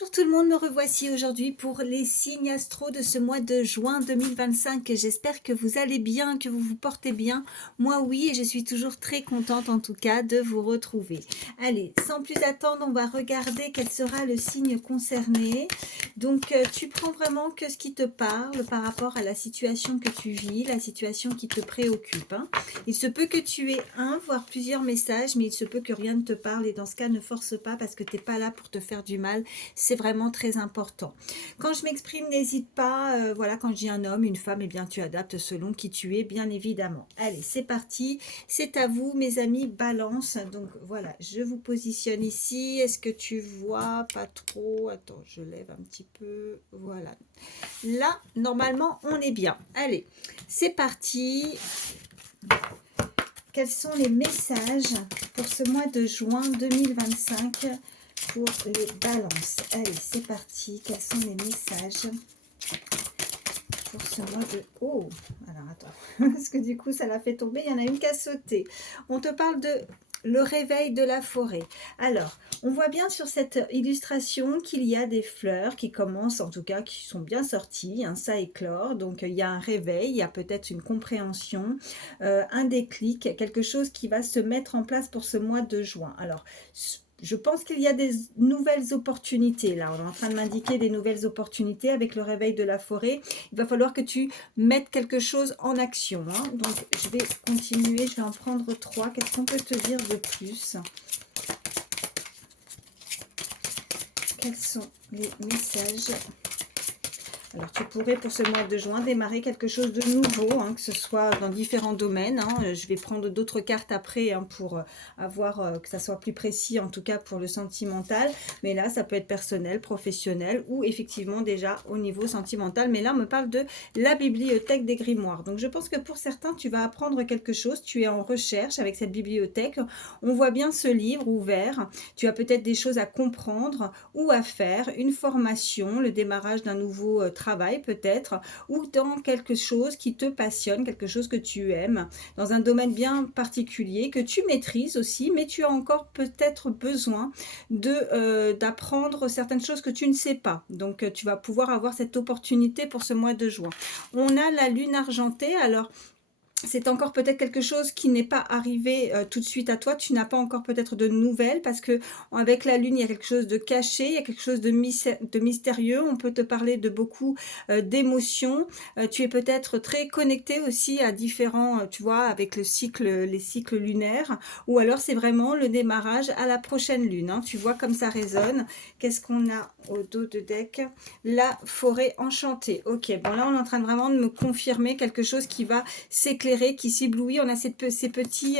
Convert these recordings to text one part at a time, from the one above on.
Bonjour tout le monde, me revoici aujourd'hui pour les signes astro de ce mois de juin 2025. J'espère que vous allez bien, que vous vous portez bien. Moi oui, et je suis toujours très contente en tout cas de vous retrouver. Allez, sans plus attendre, on va regarder quel sera le signe concerné. Donc tu prends vraiment que ce qui te parle par rapport à la situation que tu vis, la situation qui te préoccupe, hein. Il se peut que tu aies un, voire plusieurs messages, mais il se peut que rien ne te parle et dans ce cas, ne force pas parce que tu n'es pas là pour te faire du mal. C'est vraiment très important. Quand je m'exprime, n'hésite pas, voilà, quand je dis un homme, une femme, eh bien tu adaptes selon qui tu es, bien évidemment. Allez, c'est parti, c'est à vous mes amis, balance. Donc voilà, je vous positionne ici. Est-ce que tu vois? Pas trop. Attends, je lève un petit peu. Voilà. Là, normalement, on est bien. Allez, c'est parti. Quels sont les messages pour ce mois de juin 2025 pour les balances? Allez, c'est parti. Quels sont les messages pour ce mois de... Oh, alors attends, parce que du coup, ça l'a fait tomber. Il y en a une qui a sauté. On te parle de le réveil de la forêt. Alors, on voit bien sur cette illustration qu'il y a des fleurs qui commencent, en tout cas, qui sont bien sorties. Hein, ça éclore. Donc, il y a un réveil, il y a peut-être une compréhension, un déclic, quelque chose qui va se mettre en place pour ce mois de juin. Alors, je pense qu'il y a des nouvelles opportunités. Là, on est en train de m'indiquer des nouvelles opportunités avec le réveil de la forêt. Il va falloir que tu mettes quelque chose en action, hein. Donc, je vais continuer. Je vais en prendre 3. Qu'est-ce qu'on peut te dire de plus? Quels sont les messages? Alors, tu pourrais, pour ce mois de juin, démarrer quelque chose de nouveau, hein, que ce soit dans différents domaines, hein. Je vais prendre d'autres cartes après, hein, pour avoir, que ça soit plus précis, en tout cas pour le sentimental. Mais là, ça peut être personnel, professionnel ou effectivement déjà au niveau sentimental. Mais là, on me parle de la bibliothèque des grimoires. Donc, je pense que pour certains, tu vas apprendre quelque chose. Tu es en recherche avec cette bibliothèque. On voit bien ce livre ouvert. Tu as peut-être des choses à comprendre ou à faire, une formation, le démarrage d'un nouveau travail peut-être, ou dans quelque chose qui te passionne, quelque chose que tu aimes, dans un domaine bien particulier, que tu maîtrises aussi, mais tu as encore peut-être besoin d'apprendre certaines choses que tu ne sais pas. Donc tu vas pouvoir avoir cette opportunité pour ce mois de juin. On a la lune argentée, alors c'est encore peut-être quelque chose qui n'est pas arrivé tout de suite à toi. Tu n'as pas encore peut-être de nouvelles parce que avec la lune, il y a quelque chose de caché, il y a quelque chose de mystérieux. On peut te parler de beaucoup d'émotions. Tu es peut-être très connecté aussi à différents, tu vois, avec les cycles lunaires. Ou alors c'est vraiment le démarrage à la prochaine lune, hein. Tu vois comme ça résonne. Qu'est-ce qu'on a au dos de deck? La forêt enchantée. Ok, bon là on est en train de vraiment de me confirmer quelque chose qui va s'éclairer, qui s'éblouit. On a ces petits,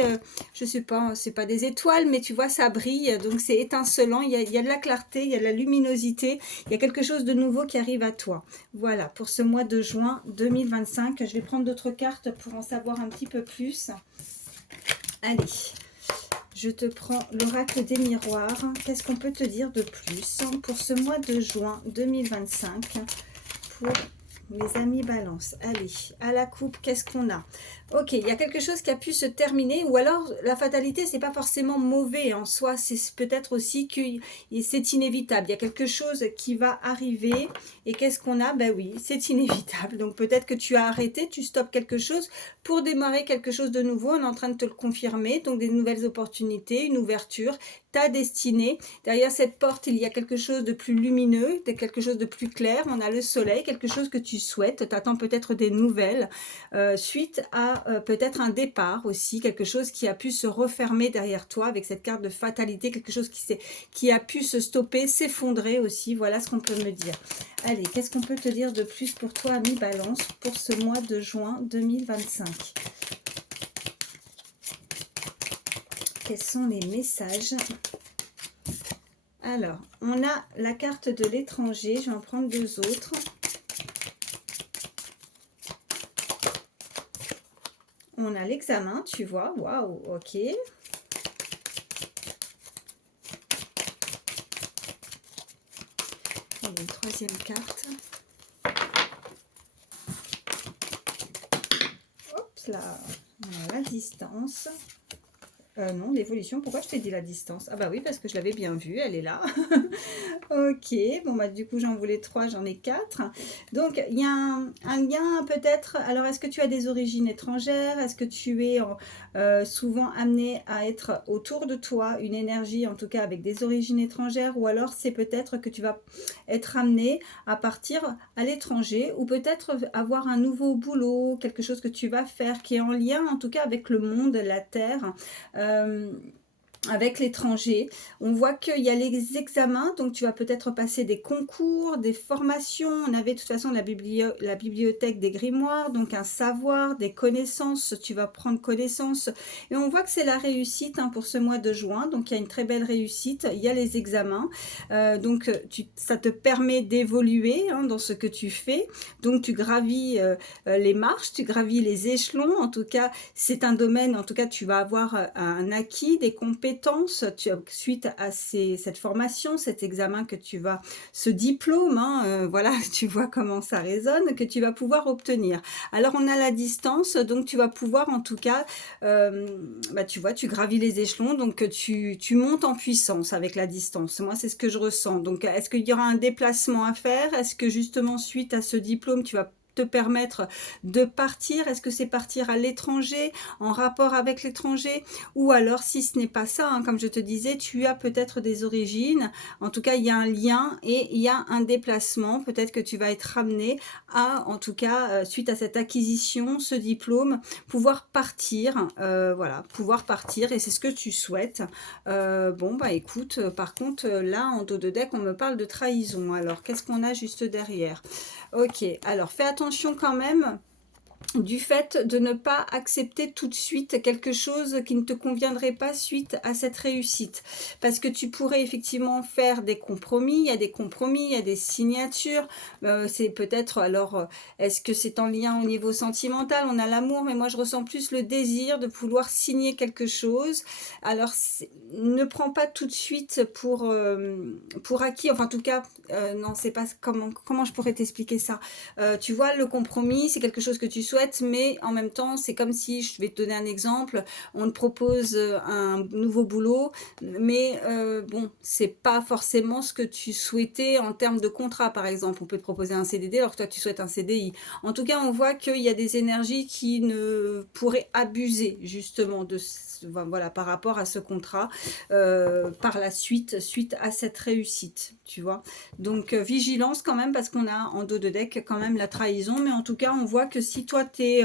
je sais pas, c'est pas des étoiles, mais tu vois, ça brille, donc c'est étincelant. Il y a de la clarté, il y a de la luminosité, il y a quelque chose de nouveau qui arrive à toi. Voilà, pour ce mois de juin 2025. Je vais prendre d'autres cartes pour en savoir un petit peu plus. Allez, je te prends l'oracle des miroirs. Qu'est-ce qu'on peut te dire de plus pour ce mois de juin 2025 pour mes amis balance? Allez, à la coupe, qu'est-ce qu'on a? Ok, il y a quelque chose qui a pu se terminer, ou alors la fatalité, c'est pas forcément mauvais en soi, c'est peut-être aussi que c'est inévitable. Il y a quelque chose qui va arriver, et qu'est-ce qu'on a? Ben oui, c'est inévitable. Donc peut-être que tu as arrêté, tu stoppes quelque chose pour démarrer quelque chose de nouveau. On est en train de te le confirmer, donc des nouvelles opportunités, une ouverture, ta destinée. Derrière cette porte, il y a quelque chose de plus lumineux, de quelque chose de plus clair. On a le soleil, quelque chose que tu souhaites. Tu attends peut-être des nouvelles suite à peut-être un départ aussi, quelque chose qui a pu se refermer derrière toi avec cette carte de fatalité, quelque chose qui a pu se stopper, s'effondrer aussi. Voilà ce qu'on peut me dire. Allez, qu'est-ce qu'on peut te dire de plus pour toi, ami Balance, pour ce mois de juin 2025? Quels sont les messages? Alors, on a la carte de l'étranger. Je vais en prendre deux autres. On a l'examen, tu vois. Waouh, ok. Et une troisième carte. Hop là, on a la distance. Non, l'évolution, pourquoi je t'ai dit la distance? Ah bah oui, parce que je l'avais bien vue, elle est là. Ok, bon bah du coup j'en voulais 3, j'en ai 4. Donc il y a un lien peut-être. Alors est-ce que tu as des origines étrangères? Est-ce que tu es souvent amené à être autour de toi une énergie, en tout cas avec des origines étrangères? Ou alors c'est peut-être que tu vas être amené à partir à l'étranger, ou peut-être avoir un nouveau boulot, quelque chose que tu vas faire qui est en lien en tout cas avec le monde, la terre. Euh, avec l'étranger. On voit qu'il y a les examens, donc tu vas peut-être passer des concours, des formations. On avait de toute façon la bibliothèque des grimoires, donc un savoir, des connaissances. Tu vas prendre connaissance. Et on voit que c'est la réussite hein, pour ce mois de juin. Donc il y a une très belle réussite. Il y a les examens. Donc ça te permet d'évoluer hein, dans ce que tu fais. Donc tu gravis les marches, tu gravis les échelons. En tout cas, c'est un domaine, en tout cas, tu vas avoir un acquis, des compétences suite à cette formation, cet examen que tu vas, ce diplôme, hein, voilà, tu vois comment ça résonne, que tu vas pouvoir obtenir. Alors, on a la distance, donc tu vas pouvoir, en tout cas, bah, tu vois, tu gravis les échelons, donc tu montes en puissance avec la distance. Moi, c'est ce que je ressens. Donc, est-ce qu'il y aura un déplacement à faire? Est-ce que justement, suite à ce diplôme, tu vas te permettre de partir? Est-ce que c'est partir à l'étranger, en rapport avec l'étranger? Ou alors, si ce n'est pas ça, hein, comme je te disais, tu as peut-être des origines. En tout cas, il y a un lien et il y a un déplacement. Peut-être que tu vas être amené à, en tout cas, suite à cette acquisition, ce diplôme, pouvoir partir. Voilà, pouvoir partir et c'est ce que tu souhaites. Bon, bah écoute, par contre, là, en dos de deck, on me parle de trahison. Alors, qu'est-ce qu'on a juste derrière? Ok, alors fais attention quand même du fait de ne pas accepter tout de suite quelque chose qui ne te conviendrait pas suite à cette réussite. Parce que tu pourrais effectivement faire des compromis, il y a des compromis, il y a des signatures. C'est peut-être, alors, est-ce que c'est en lien au niveau sentimental? On a l'amour, mais moi je ressens plus le désir de vouloir signer quelque chose. Alors, ne prends pas tout de suite pour acquis, enfin en tout cas, non, c'est pas comment je pourrais t'expliquer ça. Tu vois, le compromis, c'est quelque chose que tu souhaites, mais en même temps, c'est comme si, je vais te donner un exemple, on te propose un nouveau boulot, mais bon, c'est pas forcément ce que tu souhaitais en termes de contrat, par exemple. On peut te proposer un CDD alors que toi, tu souhaites un CDI. En tout cas, on voit qu'il y a des énergies qui ne pourraient abuser, justement, voilà, par rapport à ce contrat, par la suite à cette réussite, tu vois. Donc vigilance quand même parce qu'on a en dos de deck quand même la trahison. Mais en tout cas, on voit que si toi, tu es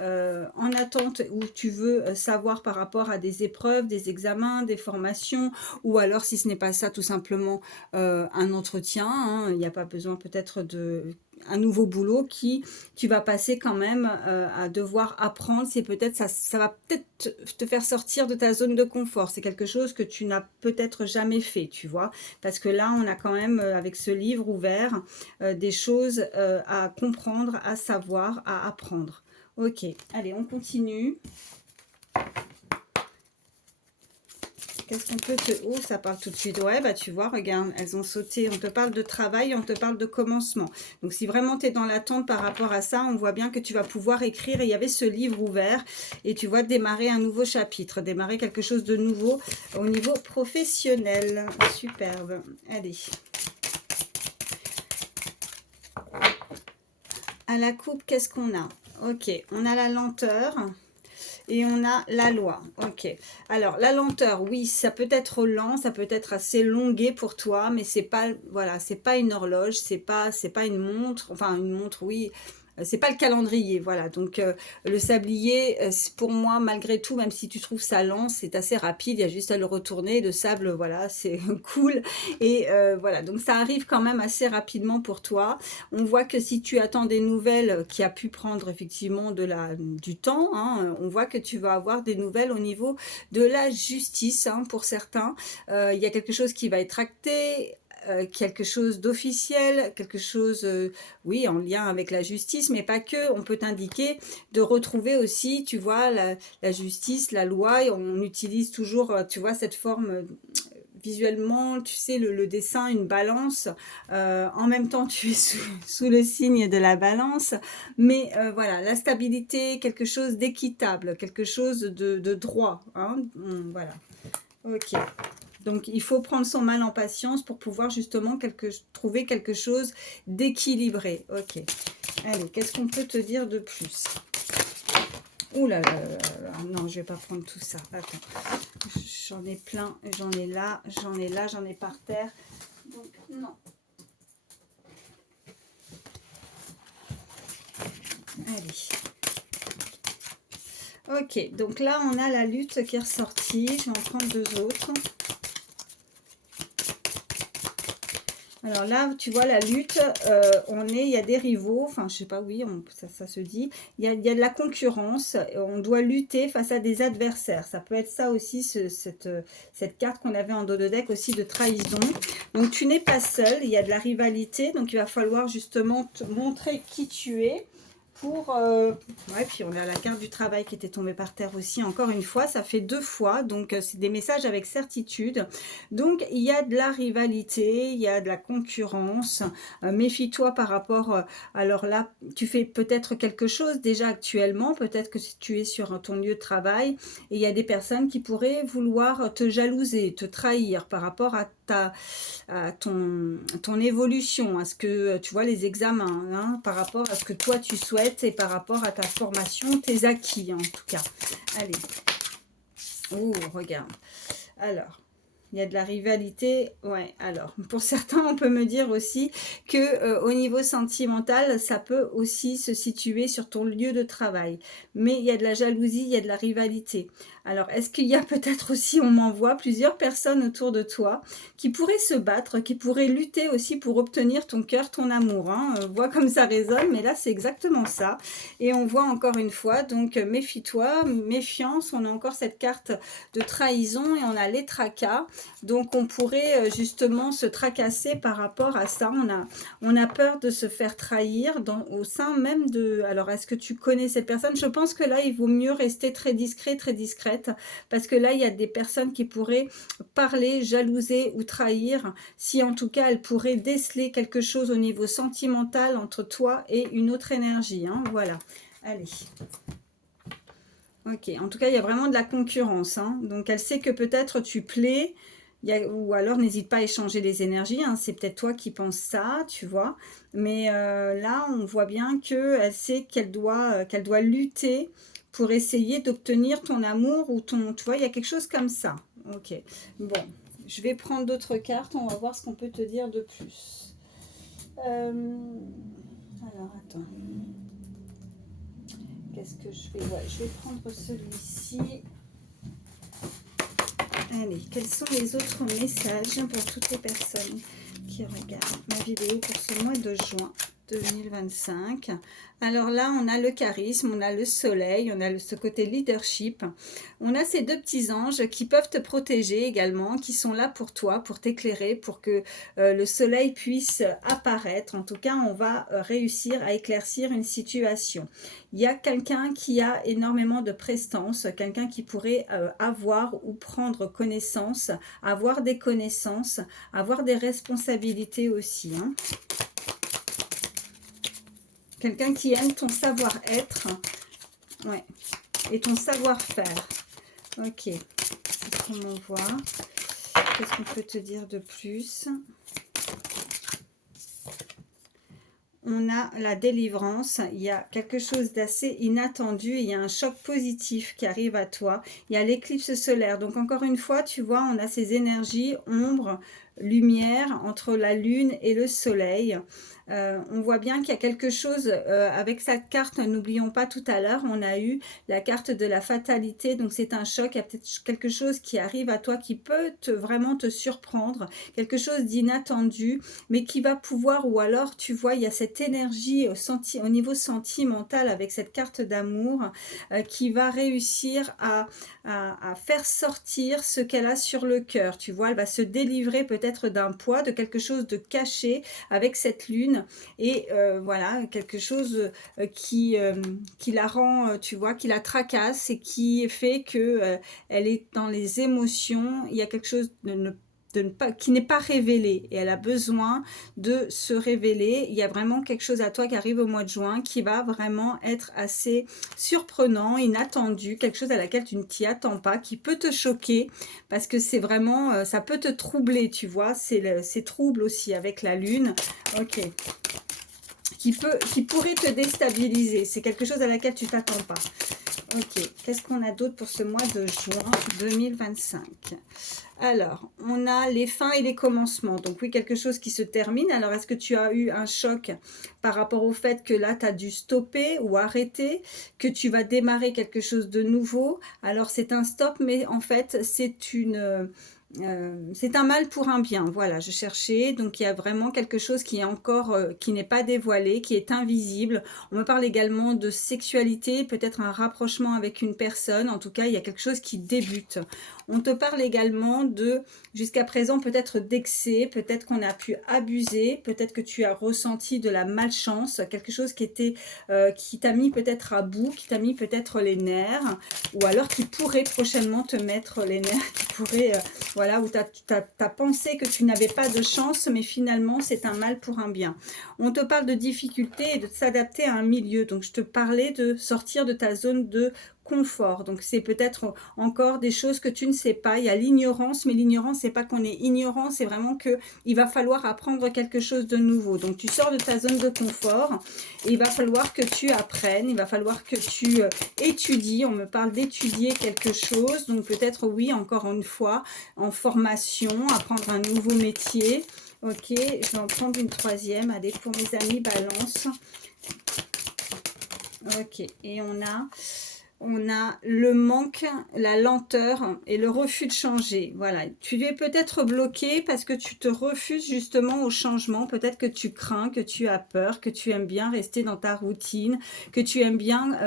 en attente ou tu veux savoir par rapport à des épreuves, des examens, des formations, ou alors si ce n'est pas ça, tout simplement un entretien, hein, il n'y a pas besoin peut-être de un nouveau boulot qui tu vas passer quand même à devoir apprendre. C'est peut-être ça va peut-être te faire sortir de ta zone de confort. C'est quelque chose que tu n'as peut-être jamais fait, tu vois. Parce que là, on a quand même, avec ce livre ouvert, des choses à comprendre, à savoir, à apprendre. Ok, allez, on continue. Qu'est-ce qu'on peut te... Oh, ça parle tout de suite. Ouais, bah tu vois, regarde, elles ont sauté. On te parle de travail, on te parle de commencement. Donc, si vraiment tu es dans l'attente par rapport à ça, on voit bien que tu vas pouvoir écrire. Et il y avait ce livre ouvert et tu vois démarrer un nouveau chapitre, démarrer quelque chose de nouveau au niveau professionnel. Superbe. Allez. À la coupe, qu'est-ce qu'on a? Ok, on a la lenteur. Et on a la loi. Ok. Alors, la lenteur, oui, ça peut être lent, ça peut être assez longué pour toi, mais c'est pas, voilà, c'est pas une horloge, c'est pas une montre. Enfin, une montre, oui. C'est pas le calendrier, voilà. Donc, le sablier, pour moi, malgré tout, même si tu trouves ça lent, c'est assez rapide. Il y a juste à le retourner. Le sable, voilà, c'est cool. Et voilà, donc ça arrive quand même assez rapidement pour toi. On voit que si tu attends des nouvelles qui a pu prendre effectivement du temps, hein, on voit que tu vas avoir des nouvelles au niveau de la justice hein, pour certains. Il y a quelque chose qui va être acté, quelque chose d'officiel, quelque chose, oui, en lien avec la justice, mais pas que. On peut t'indiquer de retrouver aussi, tu vois, la justice, la loi, et on utilise toujours, tu vois, cette forme visuellement, tu sais, le dessin, une balance. En même temps, tu es sous le signe de la balance. Mais voilà, la stabilité, quelque chose d'équitable, quelque chose de droit. Hein, voilà. Ok. Donc, il faut prendre son mal en patience pour pouvoir justement trouver quelque chose d'équilibré. Ok. Allez, qu'est-ce qu'on peut te dire de plus? Ouh là là là là, non, je vais pas prendre tout ça. Attends, j'en ai plein, j'en ai là, j'en ai là, j'en ai par terre. Donc, non. Allez. Ok, donc là, on a la lutte qui est ressortie. Je vais en prendre deux autres. Alors là, tu vois, la lutte, il y a des rivaux, enfin, je sais pas, oui, ça se dit. Il y a de la concurrence, on doit lutter face à des adversaires. Ça peut être ça aussi, cette carte qu'on avait en dos de deck aussi de trahison. Donc, tu n'es pas seul, il y a de la rivalité, donc il va falloir justement te montrer qui tu es. Ouais, puis on a la carte du travail qui était tombée par terre aussi, encore une fois, ça fait deux fois, donc c'est des messages avec certitude. Donc il y a de la rivalité, il y a de la concurrence, méfie-toi par rapport, alors là, tu fais peut-être quelque chose déjà actuellement, peut-être que si tu es sur ton lieu de travail, et il y a des personnes qui pourraient vouloir te jalouser, te trahir par rapport à ton évolution, à ce que tu vois les examens, hein, par rapport à ce que toi tu souhaites et par rapport à ta formation, tes acquis en tout cas. Allez. Oh, regarde. Alors, il y a de la rivalité, ouais. Alors, pour certains, on peut me dire aussi que au niveau sentimental, ça peut aussi se situer sur ton lieu de travail. Mais il y a de la jalousie, il y a de la rivalité. Alors, est-ce qu'il y a peut-être aussi, on m'envoie plusieurs personnes autour de toi qui pourraient se battre, qui pourraient lutter aussi pour obtenir ton cœur, ton amour, hein. On voit comme ça résonne, mais là, c'est exactement ça. Et on voit encore une fois, donc méfie-toi, méfiance. On a encore cette carte de trahison et on a les tracas. Donc, on pourrait justement se tracasser par rapport à ça. On a peur de se faire trahir au sein même de... Alors, est-ce que tu connais cette personne? Je pense que là, il vaut mieux rester très discret, très discrète, parce que là, il y a des personnes qui pourraient parler, jalouser ou trahir, si en tout cas, elles pourraient déceler quelque chose au niveau sentimental entre toi et une autre énergie. Hein, voilà. Allez. Ok, en tout cas, il y a vraiment de la concurrence. Hein. Donc, elle sait que peut-être tu plais, ou alors n'hésite pas à échanger les énergies. Hein. C'est peut-être toi qui penses ça, tu vois. Mais là, on voit bien qu'elle sait qu'elle doit lutter pour essayer d'obtenir ton amour ou ton... Tu vois, il y a quelque chose comme ça. Ok, bon. Je vais prendre d'autres cartes. On va voir ce qu'on peut te dire de plus. Alors, attends. Qu'est-ce que je fais? Ouais, je vais prendre celui-ci. Allez, quels sont les autres messages pour toutes les personnes qui regardent ma vidéo pour ce mois de juin 2025? Alors là, on a le charisme, on a le soleil, on a ce côté leadership. On a ces deux petits anges qui peuvent te protéger également, qui sont là pour toi, pour t'éclairer, pour que le soleil puisse apparaître. En tout cas, on va réussir à éclaircir une situation. Il y a quelqu'un qui a énormément de prestance, quelqu'un qui pourrait avoir ou prendre connaissance, avoir des connaissances, avoir des responsabilités aussi. Hein. Quelqu'un qui aime ton savoir-être, ouais, et ton savoir-faire. Ok, c'est ce qu'on m'envoie. Qu'est-ce qu'on peut te dire de plus? On a la délivrance, il y a quelque chose d'assez inattendu, il y a un choc positif qui arrive à toi, il y a l'éclipse solaire. Donc encore une fois, tu vois, on a ces énergies, ombre, lumière, entre la lune et le soleil. On voit bien qu'il y a quelque chose avec cette carte, n'oublions pas tout à l'heure, on a eu la carte de la fatalité, donc c'est un choc, il y a peut-être quelque chose qui arrive à toi qui peut vraiment te surprendre, quelque chose d'inattendu, mais qui va pouvoir, ou alors tu vois, il y a cette énergie au niveau sentimental avec cette carte d'amour qui va réussir à faire sortir ce qu'elle a sur le cœur, tu vois, elle va se délivrer peut-être d'un poids, de quelque chose de caché avec cette lune, et voilà, quelque chose qui la rend, tu vois, qui la tracasse et qui fait que elle est dans les émotions, il y a quelque chose de qui n'est pas révélée, et elle a besoin de se révéler. Il y a vraiment quelque chose à toi qui arrive au mois de juin qui va vraiment être assez surprenant, inattendu, quelque chose à laquelle tu ne t'y attends pas, qui peut te choquer parce que c'est vraiment, ça peut te troubler, tu vois, c'est trouble aussi avec la lune. Ok, qui pourrait te déstabiliser, c'est quelque chose à laquelle tu t'attends pas. Ok, qu'est-ce qu'on a d'autre pour ce mois de juin 2025? Alors, on a les fins et les commencements. Donc oui, quelque chose qui se termine. Alors, est-ce que tu as eu un choc par rapport au fait que là, tu as dû stopper ou arrêter, que tu vas démarrer quelque chose de nouveau? Alors, c'est un stop, mais en fait, c'est un mal pour un bien, voilà, je cherchais, donc il y a vraiment quelque chose qui est encore, qui n'est pas dévoilé, qui est invisible. On me parle également de sexualité, peut-être un rapprochement avec une personne, en tout cas il y a quelque chose qui débute. On te parle également de, jusqu'à présent, peut-être d'excès, peut-être qu'on a pu abuser, peut-être que tu as ressenti de la malchance, quelque chose qui t'a mis peut-être à bout, qui t'a mis peut-être les nerfs, ou alors qui pourrait prochainement te mettre les nerfs, qui pourrait... voilà, où tu as pensé que tu n'avais pas de chance, mais finalement, c'est un mal pour un bien. On te parle de difficultés et de s'adapter à un milieu. Donc, je te parlais de sortir de ta zone de confort. Donc, c'est peut-être encore des choses que tu ne sais pas. Il y a l'ignorance, mais l'ignorance, c'est pas qu'on est ignorant, c'est vraiment qu'il va falloir apprendre quelque chose de nouveau. Donc, tu sors de ta zone de confort et il va falloir que tu apprennes, il va falloir que tu étudies. On me parle d'étudier quelque chose. Donc, peut-être, oui, encore une fois, en formation, apprendre un nouveau métier. Ok, je vais en prendre une troisième. Allez, pour mes amis balance. Ok, et on a le manque, la lenteur et le refus de changer. Voilà, tu es peut-être bloqué parce que tu te refuses justement au changement. Peut-être que tu crains, que tu as peur, que tu aimes bien rester dans ta routine, que tu aimes bien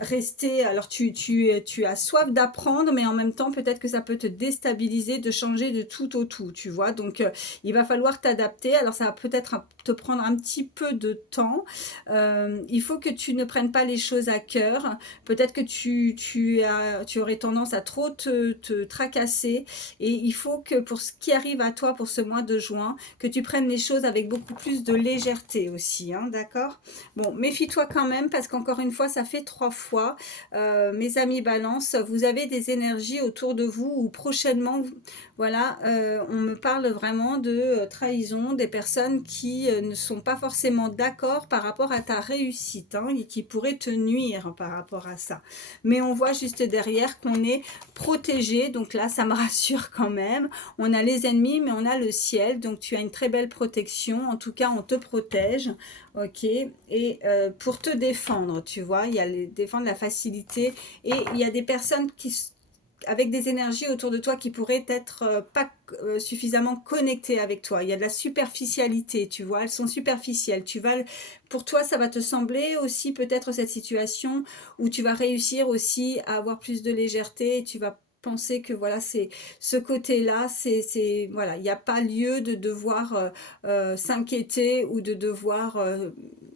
rester... Alors, tu as soif d'apprendre, mais en même temps, peut-être que ça peut te déstabiliser de changer de tout au tout, tu vois. Donc, il va falloir t'adapter. Alors, ça va peut-être te prendre un petit peu de temps. Il faut que tu ne prennes pas les choses à cœur. Peut-être que tu aurais tendance à trop te tracasser. Et il faut que pour ce qui arrive à toi pour ce mois de juin, que tu prennes les choses avec beaucoup plus de légèreté aussi. Hein, d'accord? Bon, méfie-toi quand même parce qu'encore une fois, ça fait 3 fois. Mes amis balance, vous avez des énergies autour de vous ou prochainement, voilà, on me parle vraiment de trahison, des personnes qui ne sont pas forcément d'accord par rapport à ta réussite hein, et qui pourraient te nuire par rapport à ça. Mais on voit juste derrière qu'on est protégé, donc là ça me rassure quand même. On a les ennemis mais on a le ciel, donc tu as une très belle protection, en tout cas on te protège, ok, et pour te défendre, tu vois, il y a défendre la facilité et il y a des personnes avec des énergies autour de toi qui pourraient être pas suffisamment connectées avec toi. Il y a de la superficialité, tu vois, elles sont superficielles. Pour toi, ça va te sembler aussi peut-être cette situation où tu vas réussir aussi à avoir plus de légèreté et tu vas penser que voilà, c'est ce côté-là, voilà, il n'y a pas lieu de devoir s'inquiéter ou de devoir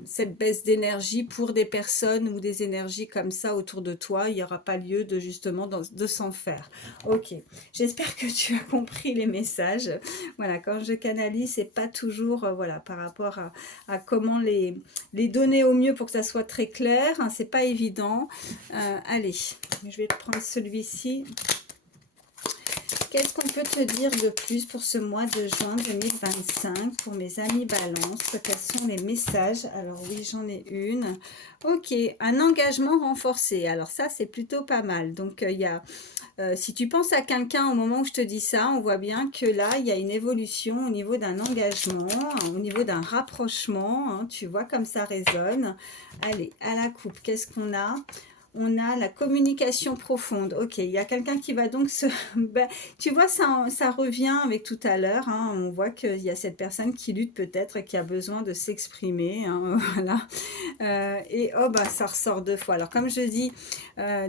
cette baisse d'énergie pour des personnes ou des énergies comme ça autour de toi. Il n'y aura pas lieu de justement de s'en faire. Ok, j'espère que tu as compris les messages. Voilà, quand je canalise, c'est pas toujours voilà par rapport à comment les donner au mieux pour que ça soit très clair. Hein, c'est pas évident. Allez, je vais prendre celui-ci. Qu'est-ce qu'on peut te dire de plus pour ce mois de juin 2025 pour mes amis balance? Quels sont les messages? Alors oui, j'en ai une. Ok, un engagement renforcé. Alors ça, c'est plutôt pas mal. Donc, il y a, si tu penses à quelqu'un au moment où je te dis ça, on voit bien que là, il y a une évolution au niveau d'un engagement, au niveau d'un rapprochement. Hein, tu vois comme ça résonne. Allez, à la coupe, qu'est-ce qu'on a? On a la communication profonde. Ok, il y a quelqu'un qui va donc se... Ben, tu vois, ça revient avec tout à l'heure. Hein, on voit qu'il y a cette personne qui lutte peut-être et qui a besoin de s'exprimer. Hein, voilà. Et oh, bah, ça ressort 2 fois. Alors, comme je dis,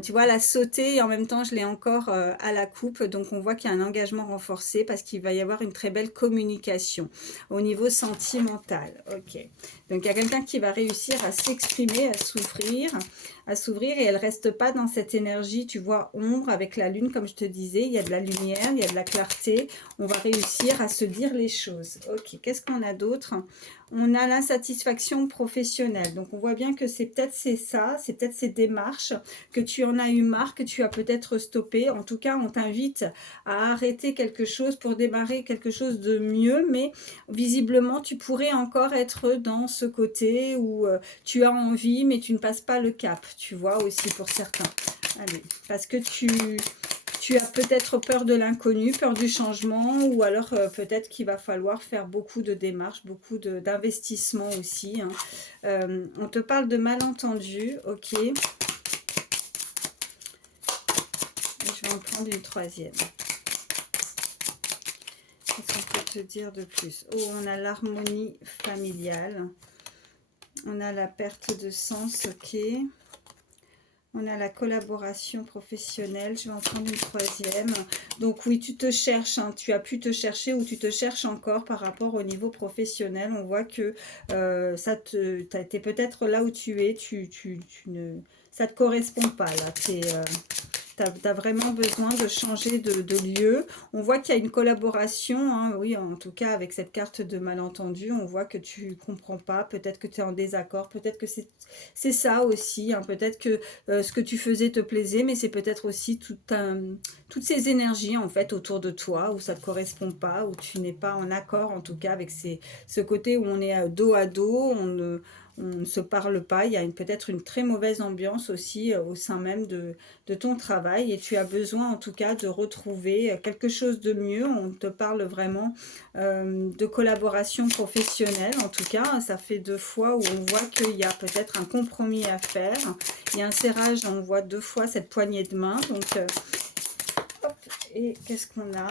tu vois, la sauter et en même temps, je l'ai encore à la coupe. Donc, on voit qu'il y a un engagement renforcé parce qu'il va y avoir une très belle communication au niveau sentimental. Ok. Donc, il y a quelqu'un qui va réussir à s'exprimer, à s'ouvrir, à s'ouvrir et elle reste pas dans cette énergie, tu vois, ombre avec la lune, comme je te disais. Il y a de la lumière, il y a de la clarté. On va réussir à se dire les choses. Ok, qu'est-ce qu'on a d'autre? On a l'insatisfaction professionnelle. Donc, on voit bien que c'est peut-être ça, c'est peut-être ces démarches, que tu en as eu marre, que tu as peut-être stoppé. En tout cas, on t'invite à arrêter quelque chose pour démarrer quelque chose de mieux. Mais visiblement, tu pourrais encore être dans ce côté où tu as envie, mais tu ne passes pas le cap, tu vois, aussi pour certains. Allez, parce que tu as peut-être peur de l'inconnu, peur du changement, ou alors peut-être qu'il va falloir faire beaucoup de démarches, beaucoup d'investissements aussi. Hein. On te parle de malentendus, ok. Et je vais en prendre une troisième. Qu'est-ce qu'on peut te dire de plus? Oh, on a l'harmonie familiale. On a la perte de sens, ok. On a la collaboration professionnelle. Je vais en prendre une troisième. Donc oui, tu te cherches. Hein, tu as pu te chercher ou tu te cherches encore par rapport au niveau professionnel. On voit que t'es peut-être là où tu es. Ça ne te correspond pas là. Tu as vraiment besoin de changer de lieu. On voit qu'il y a une collaboration, hein, oui, en tout cas avec cette carte de malentendu, on voit que tu ne comprends pas, peut-être que tu es en désaccord, peut-être que c'est ça aussi, hein, peut-être que ce que tu faisais te plaisait, mais c'est peut-être aussi toutes ces énergies en fait autour de toi, où ça ne te correspond pas, où tu n'es pas en accord en tout cas avec ce côté où on est dos à dos, on ne se parle pas, il y a peut-être une très mauvaise ambiance aussi au sein même de ton travail et tu as besoin en tout cas de retrouver quelque chose de mieux. On te parle vraiment de collaboration professionnelle. En tout cas, ça fait 2 fois où on voit qu'il y a peut-être un compromis à faire. Il y a un serrage, on voit 2 fois cette poignée de main. Donc, hop, et qu'est-ce qu'on a ?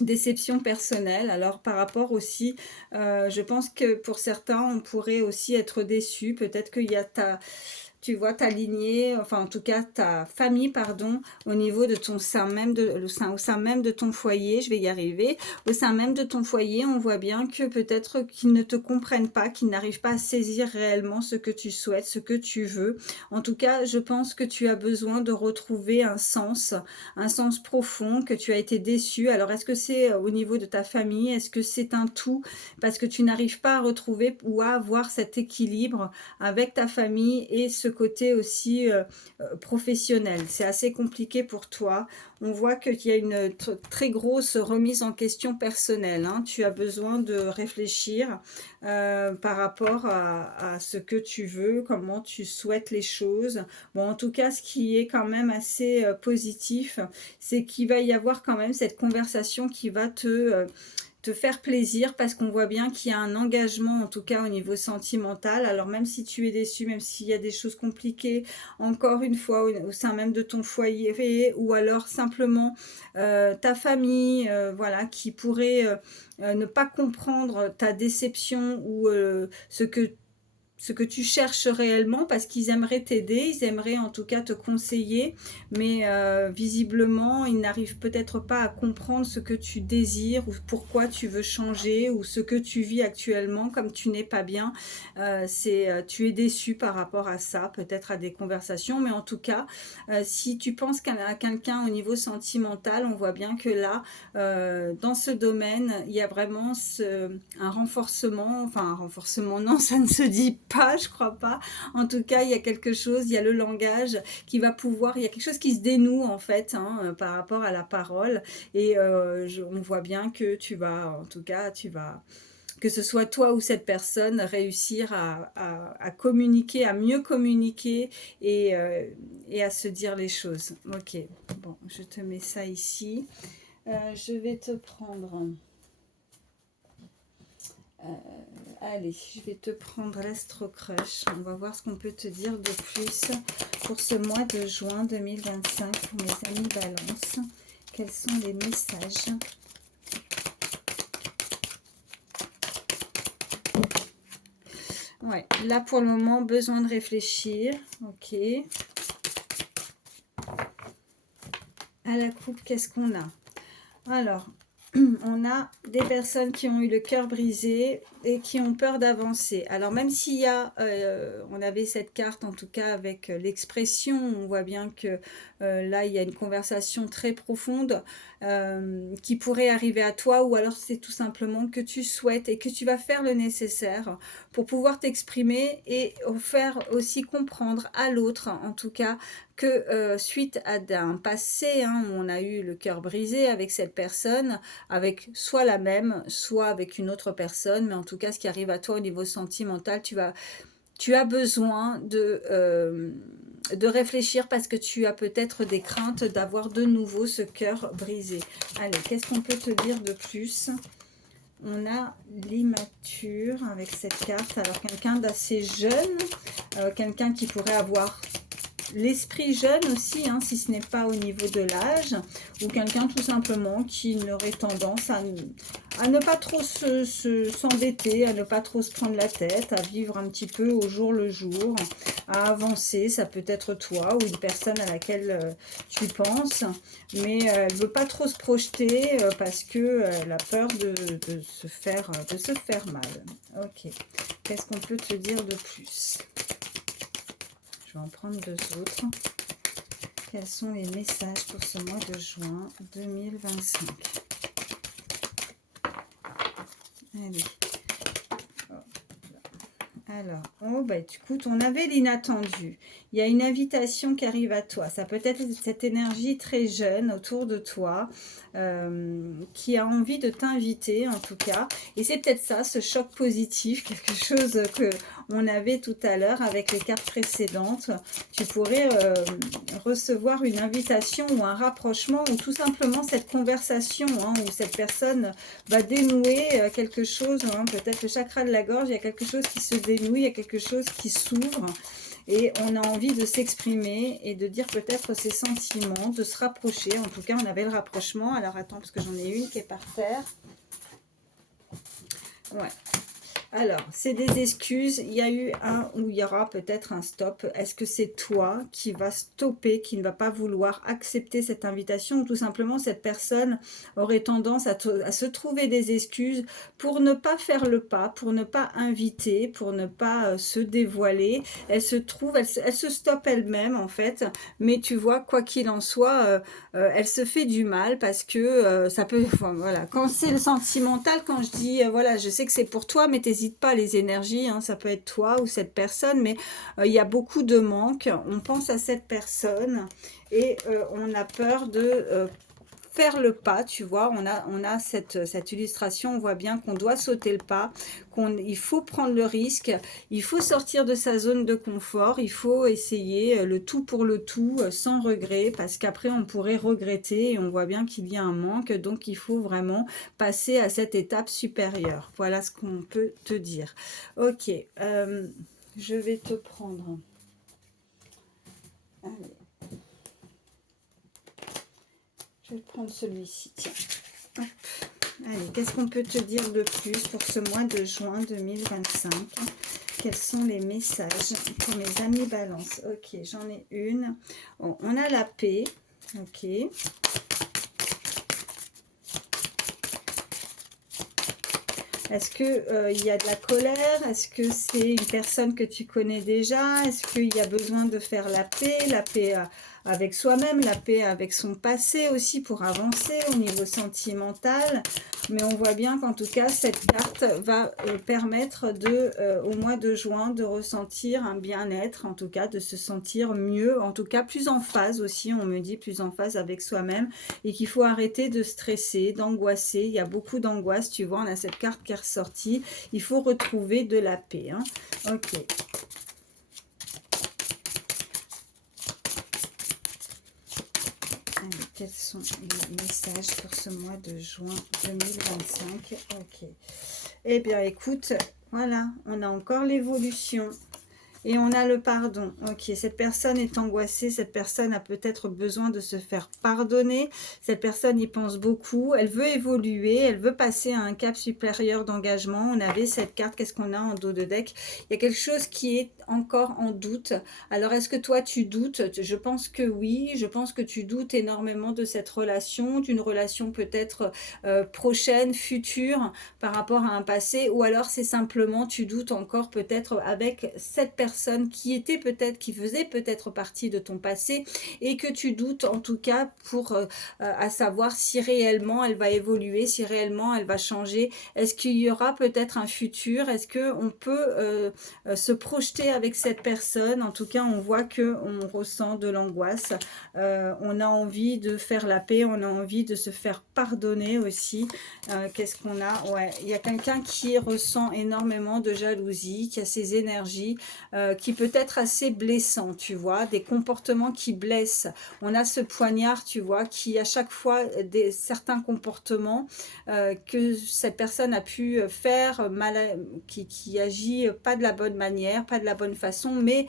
Déception personnelle. Alors par rapport aussi, je pense que pour certains, on pourrait aussi être déçu. Peut-être qu'il y a tu vois, ta lignée, enfin en tout cas ta famille, pardon, au niveau de ton sein même, au sein même de ton foyer, je vais y arriver, au sein même de ton foyer, on voit bien que peut-être qu'ils ne te comprennent pas, qu'ils n'arrivent pas à saisir réellement ce que tu souhaites, ce que tu veux. En tout cas, je pense que tu as besoin de retrouver un sens profond, que tu as été déçu. Alors, est-ce que c'est au niveau de ta famille? Est-ce que c'est un tout? Parce que tu n'arrives pas à retrouver ou à avoir cet équilibre avec ta famille et ce côté aussi professionnel. C'est assez compliqué pour toi. On voit qu'il y a une très grosse remise en question personnelle. Hein. Tu as besoin de réfléchir par rapport à ce que tu veux, comment tu souhaites les choses. Bon, en tout cas, ce qui est quand même assez positif, c'est qu'il va y avoir quand même cette conversation qui va te faire plaisir parce qu'on voit bien qu'il y a un engagement en tout cas au niveau sentimental. Alors même si tu es déçu, même s'il y a des choses compliquées, encore une fois au sein même de ton foyer ou alors simplement ta famille, voilà, qui pourrait ne pas comprendre ta déception ou ce que tu cherches réellement parce qu'ils aimeraient t'aider, ils aimeraient en tout cas te conseiller, mais visiblement ils n'arrivent peut-être pas à comprendre ce que tu désires ou pourquoi tu veux changer ou ce que tu vis actuellement comme tu n'es pas bien. Tu es déçu par rapport à ça, peut-être à des conversations, mais en tout cas, si tu penses à quelqu'un au niveau sentimental, on voit bien que là, dans ce domaine, il y a vraiment un renforcement, enfin un renforcement, non, ça ne se dit pas, je crois pas. En tout cas, il y a quelque chose, il y a le langage qui va pouvoir, il y a quelque chose qui se dénoue en fait par rapport à la parole. Et on voit bien que tu vas, en tout cas, que ce soit toi ou cette personne, réussir à communiquer, à mieux communiquer et à se dire les choses. Ok, bon, je te mets ça ici. Je vais te prendre... allez, je vais te prendre l'Astro-Crush. On va voir ce qu'on peut te dire de plus pour ce mois de juin 2025 pour mes amis Balance. Quels sont les messages? Ouais, là pour le moment, besoin de réfléchir. Ok. À la coupe, qu'est-ce qu'on a? Alors, on a des personnes qui ont eu le cœur brisé et qui ont peur d'avancer. Alors même s'il y a, on avait cette carte en tout cas avec l'expression, on voit bien que là il y a une conversation très profonde qui pourrait arriver à toi, ou alors c'est tout simplement que tu souhaites et que tu vas faire le nécessaire pour pouvoir t'exprimer et faire aussi comprendre à l'autre, en tout cas, que suite à un passé hein, où on a eu le cœur brisé avec cette personne, avec soit la même, soit avec une autre personne, mais en tout cas ce qui arrive à toi au niveau sentimental, tu as besoin de réfléchir parce que tu as peut-être des craintes d'avoir de nouveau ce cœur brisé. Allez, qu'est-ce qu'on peut te dire de plus? On a l'immature avec cette carte. Alors quelqu'un d'assez jeune, quelqu'un qui pourrait avoir l'esprit jeune aussi, hein, si ce n'est pas au niveau de l'âge, ou quelqu'un tout simplement qui aurait tendance à ne pas trop s'embêter, à ne pas trop se prendre la tête, à vivre un petit peu au jour le jour, à avancer. Ça peut être toi ou une personne à laquelle tu penses, mais elle ne veut pas trop se projeter parce qu'elle a peur de se faire mal. Ok, qu'est-ce qu'on peut te dire de plus? Je vais en prendre deux autres. Quels sont les messages pour ce mois de juin 2025? Allez. Alors, oh bah écoute, on avait l'inattendu. Il y a une invitation qui arrive à toi. Ça peut être cette énergie très jeune autour de toi qui a envie de t'inviter en tout cas. Et c'est peut-être ça, ce choc positif, quelque chose que on avait tout à l'heure avec les cartes précédentes. Tu pourrais recevoir une invitation ou un rapprochement ou tout simplement cette conversation hein, où cette personne va dénouer quelque chose, hein, peut-être le chakra de la gorge, il y a quelque chose qui se dénoue, il y a quelque chose qui s'ouvre. Et on a envie de s'exprimer et de dire peut-être ses sentiments, de se rapprocher. En tout cas, on avait le rapprochement. Alors, attends, parce que j'en ai une qui est par terre. Ouais. Alors, c'est des excuses. Il y a eu un ou il y aura peut-être un stop. Est-ce que c'est toi qui va stopper, qui ne va pas vouloir accepter cette invitation, ou tout simplement cette personne aurait tendance à se trouver des excuses pour ne pas faire le pas, pour ne pas inviter, pour ne pas se dévoiler. Elle se trouve, elle se stoppe elle-même en fait. Mais tu vois, quoi qu'il en soit, elle se fait du mal parce que ça peut, enfin, voilà, quand c'est le sentimental, quand je dis, voilà, je sais que c'est pour toi, mais t'hésites pas les énergies, hein, ça peut être toi ou cette personne, mais il y a beaucoup de manque, on pense à cette personne et on a peur de faire le pas, tu vois, on a cette illustration, on voit bien qu'on doit sauter le pas, il faut prendre le risque, il faut sortir de sa zone de confort, il faut essayer le tout pour le tout, sans regret, parce qu'après on pourrait regretter et on voit bien qu'il y a un manque, donc il faut vraiment passer à cette étape supérieure. Voilà ce qu'on peut te dire. Ok, je vais te prendre... Allez. Je vais prendre celui-ci, tiens. Hop. Allez, qu'est-ce qu'on peut te dire de plus pour ce mois de juin 2025? Quels sont les messages pour mes amis Balance? Ok, j'en ai une. Bon, on a la paix. Ok. Est-ce qu'il y a de la colère? Est-ce que c'est une personne que tu connais déjà? Est-ce qu'il y a besoin de faire la paix avec soi-même, la paix avec son passé aussi pour avancer au niveau sentimental? Mais on voit bien qu'en tout cas, cette carte va permettre au mois de juin de ressentir un bien-être, en tout cas de se sentir mieux, en tout cas plus en phase aussi, on me dit plus en phase avec soi-même, et qu'il faut arrêter de stresser, d'angoisser. Il y a beaucoup d'angoisse, tu vois, on a cette carte qui est ressortie. Il faut retrouver de la paix. Hein. Ok. Allez, quels sont les messages pour ce mois de juin 2025? Ok. Eh bien, écoute, voilà, on a encore l'évolution. Et on a le pardon. Ok, cette personne est angoissée, cette personne a peut-être besoin de se faire pardonner. Cette personne y pense beaucoup, elle veut évoluer, elle veut passer à un cap supérieur d'engagement. On avait cette carte, qu'est-ce qu'on a en dos de deck? Il y a quelque chose qui est encore en doute. Alors, est-ce que toi, tu doutes? Je pense que oui, je pense que tu doutes énormément de cette relation, d'une relation peut-être prochaine, future, par rapport à un passé, ou alors c'est simplement, tu doutes encore peut-être avec cette personne qui était peut-être, qui faisait peut-être partie de ton passé, et que tu doutes en tout cas pour à savoir si réellement elle va évoluer, si réellement elle va changer. Est-ce qu'il y aura peut-être un futur? Est-ce qu'on peut se projeter avec cette personne? En tout cas, on voit que on ressent de l'angoisse. On a envie de faire la paix, on a envie de se faire pardonner aussi. Qu'est-ce qu'on a? Ouais, il y a quelqu'un qui ressent énormément de jalousie, qui a ses énergies, qui peut être assez blessant, tu vois, des comportements qui blessent. On a ce poignard, tu vois, qui à chaque fois certains comportements que cette personne a pu faire, qui agit pas de la bonne manière, pas de la bonne façon, mais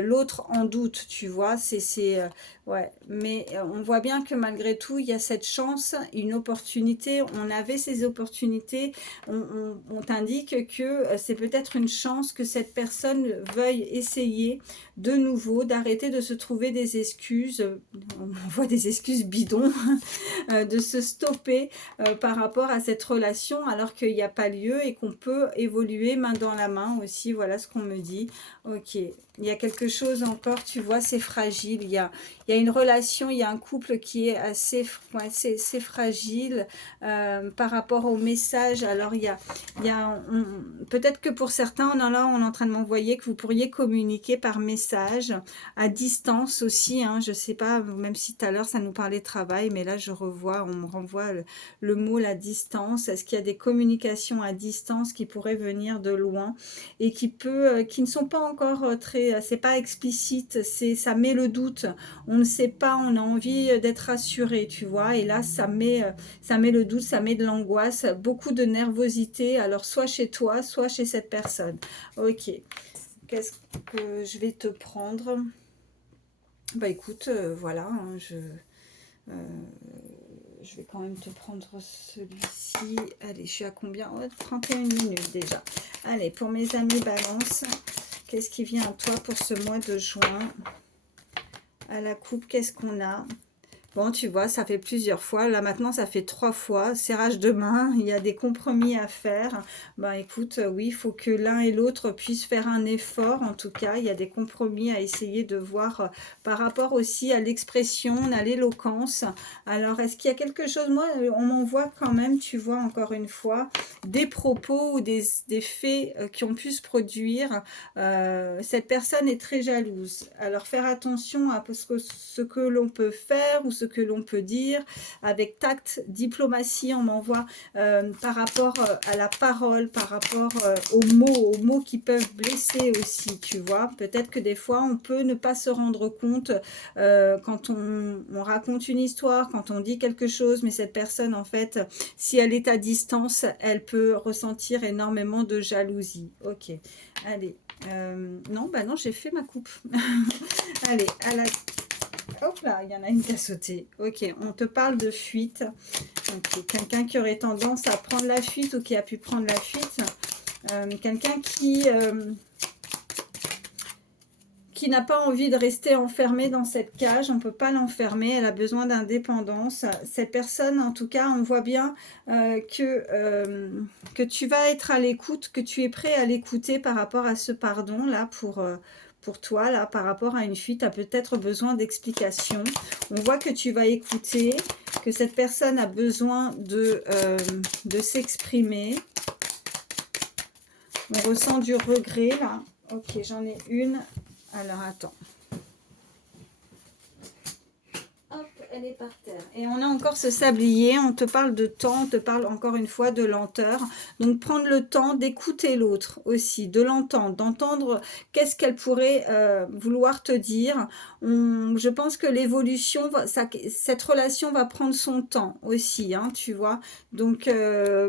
l'autre en doute, tu vois, ouais, mais on voit bien que malgré tout, il y a cette chance, une opportunité, on avait ces opportunités, on t'indique que c'est peut-être une chance que cette personne veuille essayer de nouveau, d'arrêter de se trouver des excuses, on voit des excuses bidons, de se stopper par rapport à cette relation alors qu'il n'y a pas lieu et qu'on peut évoluer main dans la main aussi, voilà ce qu'on me dit. Ok, il y a quelque chose encore, tu vois, c'est fragile, il y a une relation, il y a un couple qui est assez fragile par rapport au message. Alors peut-être que pour certains, on est en train de m'envoyer que vous pourriez communiquer par message, à distance aussi, hein, je sais pas, même si tout à l'heure ça nous parlait travail, mais là je revois, on me renvoie le mot la distance. Est-ce qu'il y a des communications à distance qui pourraient venir de loin et qui ne sont pas encore très, c'est pas explicite, ça met le doute, on ne sait pas, on a envie d'être rassuré, tu vois, et là ça met le doute, ça met de l'angoisse, beaucoup de nervosité, alors soit chez toi, soit chez cette personne. Ok, qu'est-ce que je vais te prendre? Bah écoute, voilà, hein, je vais quand même te prendre celui-ci. Allez, je suis à combien? Oh, 31 minutes déjà. Allez, pour mes amis Balance, qu'est-ce qui vient à toi pour ce mois de juin? À la coupe, qu'est-ce qu'on a? Bon, tu vois, ça fait plusieurs fois. Là, maintenant, ça fait 3 fois. Serrage de main, il y a des compromis à faire. Ben, écoute, oui, il faut que l'un et l'autre puissent faire un effort. En tout cas, il y a des compromis à essayer de voir par rapport aussi à l'expression, à l'éloquence. Alors, est-ce qu'il y a quelque chose? Moi, on m'envoie quand même, tu vois, encore une fois, des propos ou des faits qui ont pu se produire. Cette personne est très jalouse. Alors, faire attention à ce que l'on peut faire ou ce que l'on peut dire avec tact, diplomatie. On m'envoie par rapport à la parole, par rapport aux mots qui peuvent blesser aussi, tu vois. Peut-être que des fois, on peut ne pas se rendre compte quand on raconte une histoire, quand on dit quelque chose, mais cette personne, en fait, si elle est à distance, elle peut ressentir énormément de jalousie. Ok, allez. Non, bah non, j'ai fait ma coupe. Allez, à la... Hop là, il y en a une qui a sauté. Ok, on te parle de fuite. Okay. Quelqu'un qui aurait tendance à prendre la fuite ou qui a pu prendre la fuite. Quelqu'un qui n'a pas envie de rester enfermée dans cette cage, on ne peut pas l'enfermer, elle a besoin d'indépendance. Cette personne, en tout cas, on voit bien que tu vas être à l'écoute, que tu es prêt à l'écouter par rapport à ce pardon, là, pour toi, là, par rapport à une fuite, tu as peut-être besoin d'explications. On voit que tu vas écouter, que cette personne a besoin de s'exprimer. On ressent du regret, là. Ok, j'en ai une. Alors, attends. Hop, elle est par terre. Et on a encore ce sablier, on te parle de temps, on te parle encore une fois de lenteur. Donc prendre le temps d'écouter l'autre aussi, de l'entendre, d'entendre qu'est-ce qu'elle pourrait vouloir te dire. Je pense que l'évolution, cette relation va prendre son temps aussi, hein, tu vois. Donc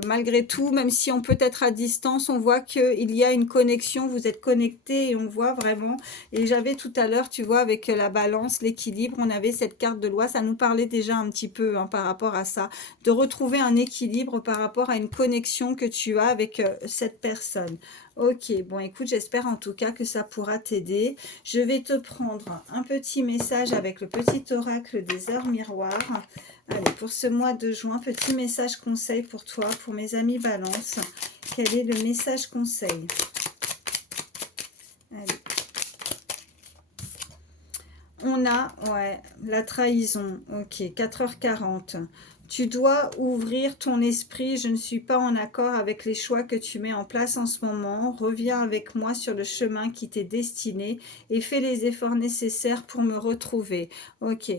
malgré tout, même si on peut être à distance, on voit qu'il y a une connexion, vous êtes connectés et on voit vraiment. Et j'avais tout à l'heure, tu vois, avec la balance, l'équilibre, on avait cette carte de loi, ça nous parlait déjà un petit peu hein, par rapport à ça, de retrouver un équilibre par rapport à une connexion que tu as avec cette personne. Ok, bon écoute, j'espère en tout cas que ça pourra t'aider. Je vais te prendre un petit message avec le petit oracle des heures miroirs. Allez, pour ce mois de juin, petit message conseil pour toi, pour mes amis Balance. Quel est le message conseil? Allez. On a, ouais, la trahison. Ok, 4h40. Tu dois ouvrir ton esprit. Je ne suis pas en accord avec les choix que tu mets en place en ce moment. Reviens avec moi sur le chemin qui t'est destiné et fais les efforts nécessaires pour me retrouver. Ok.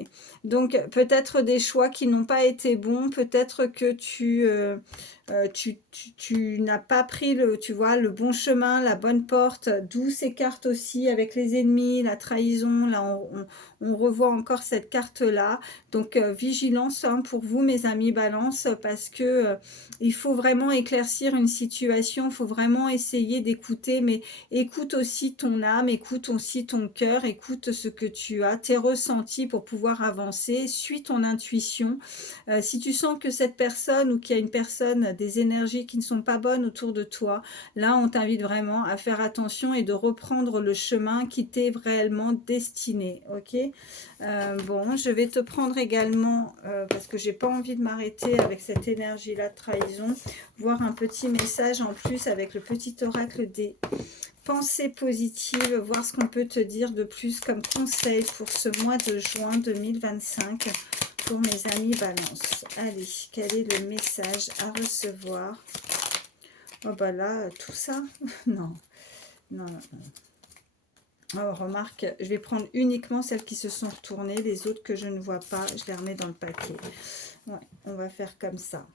Donc, peut-être des choix qui n'ont pas été bons. Peut-être que tu n'as pas pris tu vois, le bon chemin, la bonne porte. D'où ces cartes aussi avec les ennemis, la trahison. Là, on revoit encore cette carte-là. Donc, vigilance hein, pour vous, mes amis Balance, parce que il faut vraiment éclaircir une situation, il faut vraiment essayer d'écouter, mais écoute aussi ton âme, écoute aussi ton cœur, écoute ce que tu as, tes ressentis pour pouvoir avancer, suis ton intuition. Si tu sens que cette personne ou qu'il y a une personne, des énergies qui ne sont pas bonnes autour de toi, là, on t'invite vraiment à faire attention et de reprendre le chemin qui t'est réellement destiné, ok? Bon, je vais te prendre également, parce que j'ai pas envie de m'arrêter avec cette énergie-là de trahison, voir un petit message en plus avec le petit oracle des pensées positives, voir ce qu'on peut te dire de plus comme conseil pour ce mois de juin 2025 pour mes amis Balance. Allez, quel est le message à recevoir? Oh bah là, tout ça non, non, non. Alors, remarque, je vais prendre uniquement celles qui se sont retournées. Les autres que je ne vois pas, je les remets dans le paquet. Ouais, on va faire comme ça.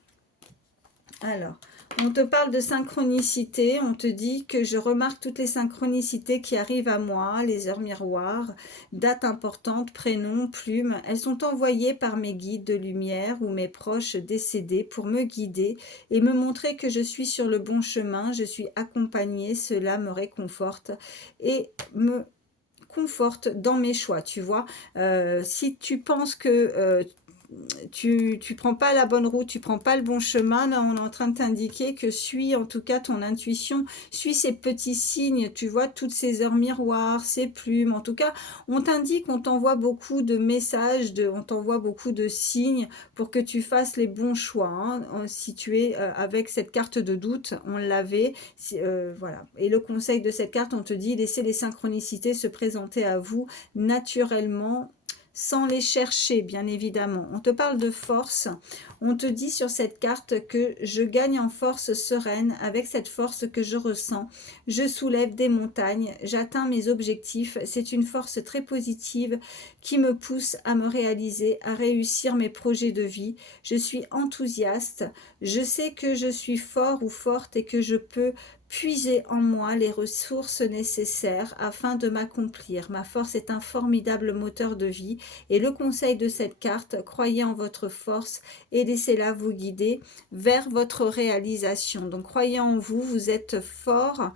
Alors, on te parle de synchronicité. On te dit que je remarque toutes les synchronicités qui arrivent à moi, les heures miroirs, dates importantes, prénoms, plumes. Elles sont envoyées par mes guides de lumière ou mes proches décédés pour me guider et me montrer que je suis sur le bon chemin. Je suis accompagnée. Cela me réconforte et me conforte dans mes choix, tu vois. Si tu penses que tu prends pas la bonne route, tu prends pas le bon chemin, là on est en train de t'indiquer que suis en tout cas ton intuition, suis ces petits signes, tu vois, toutes ces heures miroirs, ces plumes, en tout cas on t'indique, on t'envoie beaucoup de messages, on t'envoie beaucoup de signes pour que tu fasses les bons choix, hein, si tu es avec cette carte de doute, on l'avait, voilà, et le conseil de cette carte, on te dit, laissez les synchronicités se présenter à vous naturellement, sans les chercher, bien évidemment. On te parle de force. On te dit sur cette carte que je gagne en force sereine avec cette force que je ressens. Je soulève des montagnes, j'atteins mes objectifs. C'est une force très positive qui me pousse à me réaliser, à réussir mes projets de vie. Je suis enthousiaste. Je sais que je suis fort ou forte et que je peux puiser en moi les ressources nécessaires afin de m'accomplir. Ma force est un formidable moteur de vie et le conseil de cette carte, croyez en votre force et laissez-la vous guider vers votre réalisation. Donc croyez en vous, vous êtes fort,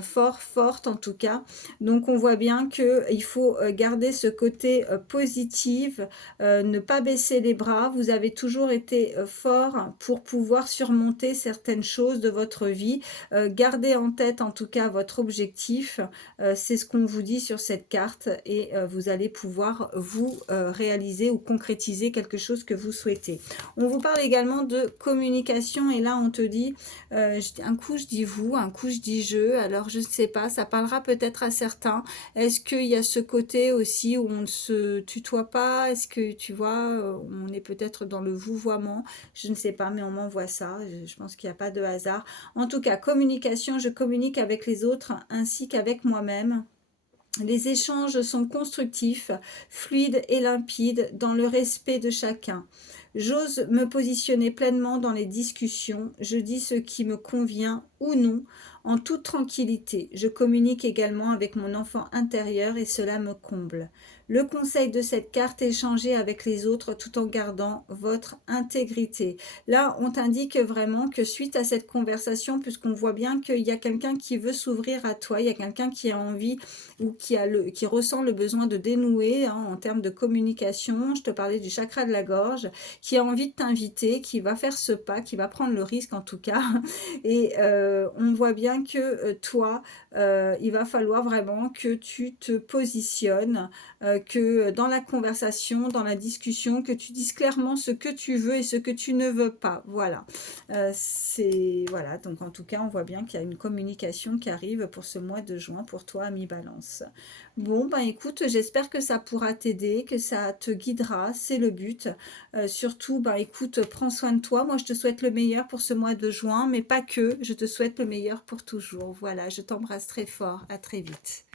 forte en tout cas. Donc on voit bien qu'il faut garder ce côté positif, ne pas baisser les bras. Vous avez toujours été fort pour pouvoir surmonter certaines choses de votre vie. Gardez en tête en tout cas votre objectif, c'est ce qu'on vous dit sur cette carte et vous allez pouvoir vous réaliser ou concrétiser quelque chose que vous souhaitez. On vous parle également de communication et là on te dit, un coup je dis vous, un coup je dis je, alors je ne sais pas, ça parlera peut-être à certains. Est-ce qu'il y a ce côté aussi où on ne se tutoie pas? Est-ce que tu vois, on est peut-être dans le vouvoiement? Je ne sais pas, mais on m'envoie ça, je pense qu'il n'y a pas de hasard. En tout cas, communication, je communique avec les autres ainsi qu'avec moi-même. Les échanges sont constructifs, fluides et limpides dans le respect de chacun. J'ose me positionner pleinement dans les discussions. Je dis ce qui me convient ou non en toute tranquillité. Je communique également avec mon enfant intérieur et cela me comble. Le conseil de cette carte est échanger avec les autres tout en gardant votre intégrité. Là, on t'indique vraiment que suite à cette conversation, puisqu'on voit bien qu'il y a quelqu'un qui veut s'ouvrir à toi, il y a quelqu'un qui a envie ou qui ressent le besoin de dénouer hein, en termes de communication, je te parlais du chakra de la gorge, qui a envie de t'inviter, qui va faire ce pas, qui va prendre le risque en tout cas. Et on voit bien que toi, il va falloir vraiment que tu te positionnes, que dans la conversation, dans la discussion, que tu dises clairement ce que tu veux et ce que tu ne veux pas. Voilà. Voilà, donc en tout cas, on voit bien qu'il y a une communication qui arrive pour ce mois de juin pour toi, ami Balance. Bon, ben écoute, j'espère que ça pourra t'aider, que ça te guidera, c'est le but. Surtout, ben écoute, prends soin de toi. Moi, je te souhaite le meilleur pour ce mois de juin, mais pas que. Je te souhaite le meilleur pour toujours. Voilà, je t'embrasse très fort. À très vite.